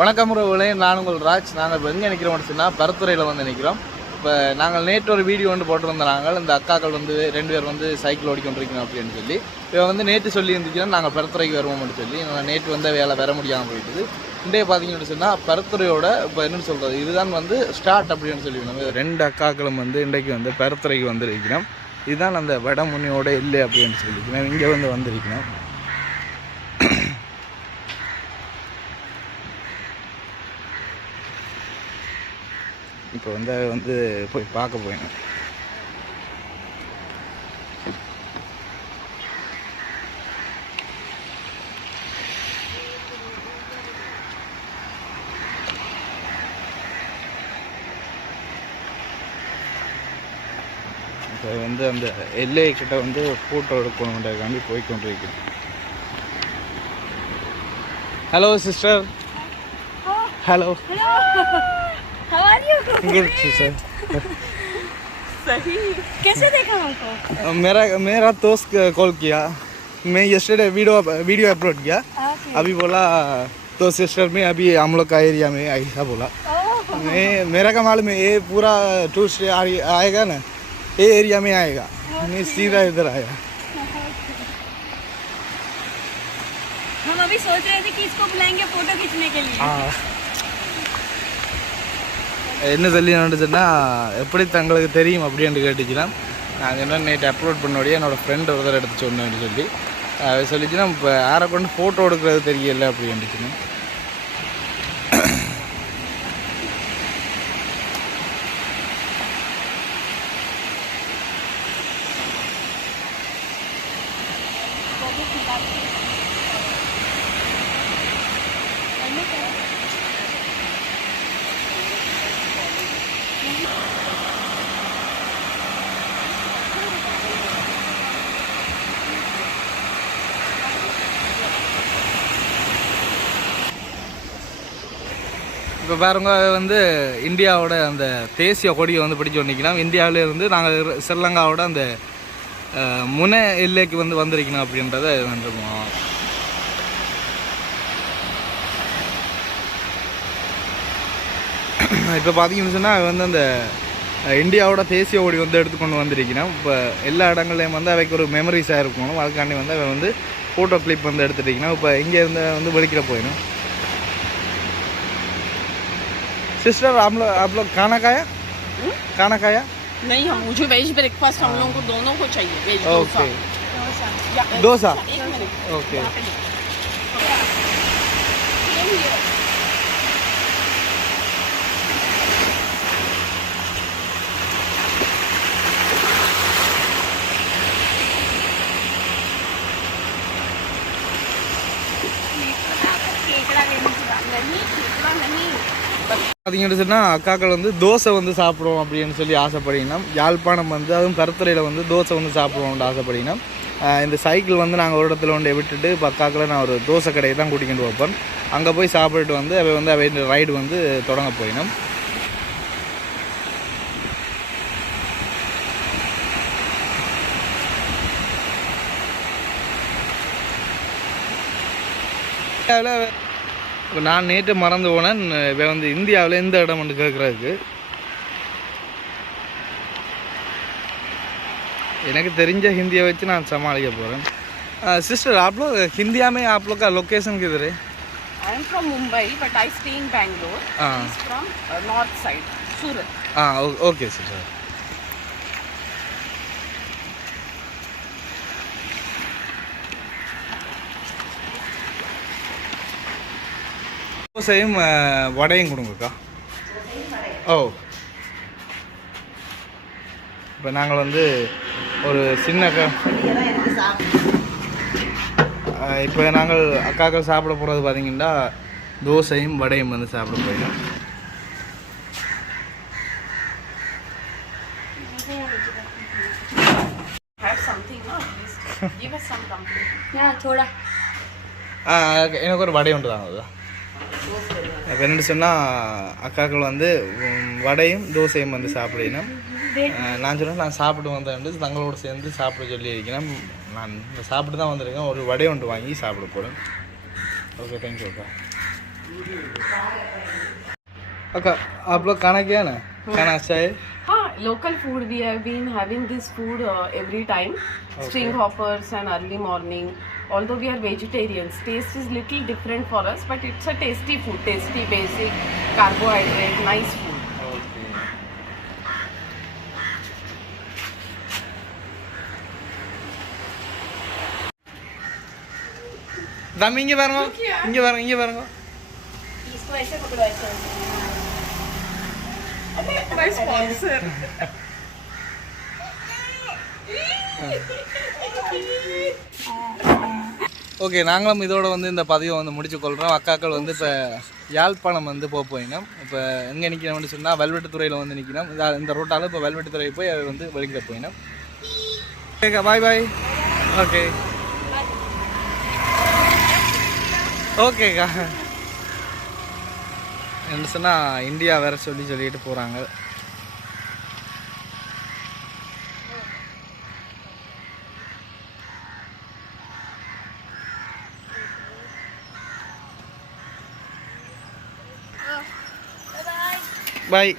வணக்கம் உறவுகளே, நான் உங்கள் ராஜ். நாங்கள் இப்போ எங்கே நிற்கிறோம்னு சொன்னால் பரத்துறையில் வந்து நிற்கிறோம். இப்போ நாங்கள் நேற்று ஒரு வீடியோ வந்து போட்டிருந்தோம். நாங்கள் இந்த அக்காக்கள் வந்து 2 பேர் வந்து சைக்கிள் ஓடிக்கொண்டிருக்கணும் அப்படின்னு சொல்லி இப்போ வந்து நேற்று சொல்லி இருந்துச்சுன்னா நாங்கள் பரத்துறைக்கு வருவோம்னு சொல்லி நான் நேற்று வந்து வேலை வர முடியாமல் போயிட்டுது. இன்றைய பார்த்தீங்கன்னு சொன்னால் பரத்துறையோட இப்போ என்னென்னு சொல்கிறது, இதுதான் வந்து ஸ்டார்ட் அப்படின்னு சொல்லி நம்ம 2 அக்காக்களும் வந்து இன்றைக்கு வந்து பரத்துறைக்கு வந்துருக்கணும். இதுதான் அந்த வடமுனியோட இல்லை அப்படின்னு சொல்லிக்கணும். இங்கே வந்து வந்திருக்கணும். இப்போ வந்து போய் பார்க்க போயினேன். இப்போ வந்து அந்த எல்லை கிட்ட வந்து ஃபோட்டோ எடுக்கணுன்றதுக்காண்டி போய்கொண்டிருக்கேன். Hello sister. Hello. How are you? Good sir. सही. कैसे देखा हमको? मेरा दोस्त कॉल किया. मैं yesterday वीडियो अपलोड किया. अभी बोला तो सिस्टर में अभी हम लोग का एरिया में ऐसा बोला. मैं मेरा का मालूम है ये पूरा टूरिस्ट आएगा ना, ये एरिया में आएगा. मैं सीधा इधर आया. हम अभी सोच रहे थे कि इसको बुलाएंगे फोटो खींचने के लिए. என்ன சொல்லி சொன்னால் எப்படி தங்களுக்கு தெரியும் அப்படின்னு கேட்டுச்சுலாம். நாங்கள் என்ன நேற்று அப்லோட் பண்ணோடைய என்னோடய ஃப்ரெண்ட் ஒருத்தர் எடுத்து சொன்னேன்னு சொல்லி சொல்லிச்சுன்னா இப்போ யாரை கொண்டு ஃபோட்டோ எடுக்கிறது தெரியல அப்படின்ட்டுச்சுன்னா இப்போ பாருங்க, வந்து இந்தியாவோட அந்த தேசிய கொடியை வந்து பிடிச்சி வந்திருக்கணும். இந்தியாவிலேருந்து நாங்கள் ஸ்ரீலங்காவோட அந்த முனை எல்லைக்கு வந்து வந்திருக்கணும் அப்படின்றத வந்துருவோம். இப்போ பார்த்தீங்கன்னு சொன்னால் வந்து அந்த இந்தியாவோட தேசிய கொடி வந்து எடுத்துக்கொண்டு வந்திருக்கணும். இப்போ எல்லா இடங்கள்லையும் வந்து அவைக்கு ஒரு மெமரிஸாக இருக்கணும். அதுக்காண்டி வந்து அவை வந்து ஃபோட்டோ கிளிப் வந்து எடுத்துட்டிங்கன்னா இப்போ இங்கே இருந்து வந்து வெளிக்கிற போயிடும். सिस्टर आप लोग खाना खाया? खाना खाया? नहीं, हम मुझे वेज ब्रेकफास्ट हम लोगों को दोनों को चाहिए. Veg okay. डोसा. ओके. பார்த்தீங்கன்னு சொன்னால் அக்காக்கள் வந்து தோசை வந்து சாப்பிடுவோம் அப்படின்னு சொல்லி ஆசைப்படிங்கன்னா, யாழ்ப்பாணம் வந்து அதுவும் பரத்துறையில் வந்து தோசை வந்து சாப்பிடுவோம்னு ஆசைப்படிங்கன்னா இந்த சைக்கிள் வந்து நாங்கள் ஒரு இடத்துல ஒன்றை விட்டுட்டு இப்போ அக்காக்களை நான் ஒரு தோசை கடையை தான் கூட்டிகிட்டு வைப்பேன். அங்கே போய் சாப்பிட்டுட்டு வந்து அவை ரைடு வந்து தொடங்க போயினோம். இப்போ நான் நேற்று மறந்து போனேன். இப்போ வந்து இந்தியாவில் எந்த இடம் வந்து கேட்குறதுக்கு எனக்கு தெரிஞ்ச ஹிந்தியை வச்சு நான் சமாளிக்க போகிறேன். सिस्टर आप लोग हिंदिया में आप लोग का लोकेशन किधर है? I am from Mumbai but I stay in Bangalore. He's from north side, Surat. Okay sister. தோசையும் வடையும் கொடுங்கக்கா. ஓ, இப்போ நாங்கள் வந்து ஒரு சின்ன இப்போ நாங்கள் அக்காக்கள் சாப்பிட போகிறது பார்த்தீங்கன்னா தோசையும் வடையும் வந்து சாப்பிட போயிடும். எனக்கு ஒரு வடை உண்டு தாங்க. இப்போ என்னென்னு சொன்னால் அக்காக்கள் வந்து வடையும் தோசையும் வந்து சாப்பிடணும். நான் சொன்னேன் நான் சாப்பிட்டு வந்தேன், தங்களோடு சேர்ந்து சாப்பிட சொல்லியிருக்கேன். நான் சாப்பிட்டு தான் வந்திருக்கேன். ஒரு வடை ஒன்று வாங்கி சாப்பிட போகிறேன். ஓகே, தேங்க்யூ அக்கா. अक्का आप लोग खाना क्या है ना खाना अच्छा है हाँ, local food we have been having this food every time. String hoppers and early morning. Although we are vegetarians, taste is little different for us, but it's a tasty food, tasty, basic, carbohydrate, nice food. दम इंगे बारंगो इसको ऐसे पकड़ो ऐसे Nice sponsor. Okay நாங்களும் இதோட வந்து இந்த பதிவை வந்து முடிச்சுக்கொள்கிறோம். அக்காக்கள் வந்து இப்போ யாழ்ப்பாணம் வந்து போயினோம். இப்போ எங்கே நிற்கிறோம்னு சொன்னால் வெல்வெட்டுத்துறையில் வந்து நிற்கிறோம். இந்த ரோட்டால் இப்போ வெல்வெட்டுத்துறை போய் வந்து வெளிக்கிட போயினோம். ஓகேக்கா பாய் பாய். ஓகே ஓகேக்கா. என்ன சொன்னால் இந்தியா வேறு சொல்லிட்டு போகிறாங்க. பாய்